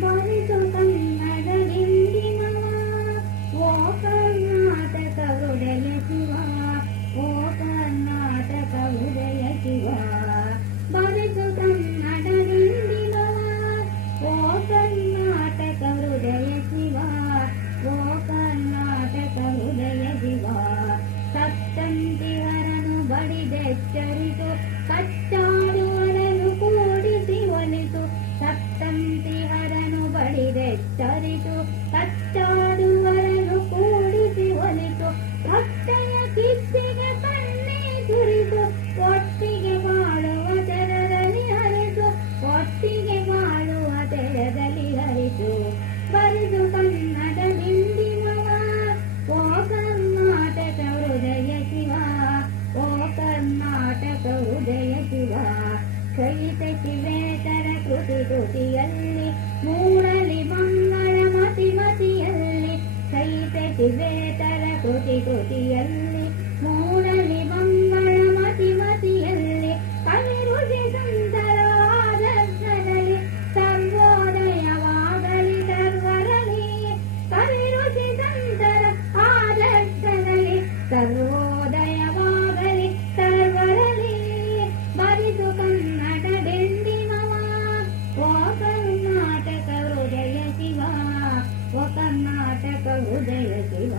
ಬರಿದು ಕನ್ನಡದಿಂದಿನವ ಓ ಕರ್ನಾಟಕ ಹೃದಯ ಶಿವ, ಓ ಕರ್ನಾಟಕ ಹೃದಯ ಶಿವ. ಬರಿದು ಕನ್ನಡದಿಂದಿನವ ಓ ಕರ್ನಾಟಕ ಹೃದಯ ಶಿವ, ಓ ಕರ್ನಾಟಕ ಹೃದಯ ಶಿವ. ಸತ್ತಂತಿಹರನು ಬಡಿದೆಚ್ಚರಿತು, ಕಚ್ಚಾಡುವರನು ಕೂಡಿಸಿ ಒಲಿತು. ಸತ್ತಂತಿಹರನು ಬಡಿದೆಚ್ಚರಿತು, ಕಚ್ಚಾಡುವರನು ಕೂಡಿಸಿ ಒಲಿತು. ಹೊಟ್ಟೆಯ ಕಿಚ್ಚಿಗೆ ಕಣ್ಣೇ ಸುರಿತು, ಒಟ್ಟಿಗೆ ಬಾಳುವ ತೆರದಲ್ಲಿ ಹರಿತು, ಒಟ್ಟಿಗೆ ಬಾಳುವ ತೆರದಲ್ಲಿ ಹರಿತು. ಬರಿದು ಕನ್ನಡದಿಂದಿನವ ಓ ಕರ್ನಾಟಕ ಹೃದಯ ಶಿವ, ಓ ಕರ್ನಾಟಕ ಹೃದಯ ಶಿವ. ಕೈತ ಶಿವೇತರ ಕೃತಿ ಕೃತಿಯಲ್ಲಿ ಮೂಡಲಿ ಮಂಗಳ ಮತಿ ಮತಿಯಲ್ಲಿ. ಕೈತ ಶಿವೇತರ ಕೃತಿ ಕೃತಿಯಲ್ಲಿ ಮೂಡಲಿ ಮಂಗಳ ಮತಿ ಮತಿಯಲ್ಲಿ. ಕಲಿರುಷಿ ಸಂತರ ಆದರ್ಶದಲ್ಲಿ ಸರ್ವೋದಯವಾಗಲಿ ಸರ್ವರಲ್ಲಿ. ಕಲಿರುಷಿ ಸಂತರ ಆದರ್ಶದಲ್ಲಿ ಸರ್ವೋದಯವಾಗಲಿ ಸರ್ವರಲ್ಲಿ. ಬರಿದು ಕನ್ನಡದಿಂದಿನವ ಓ ಕರ್ನಾಟಕ ಹೃದಯ ಶಿವ, ಓ ಕರ್ನಾಟಕ ಹೃದಯ ಶಿವ.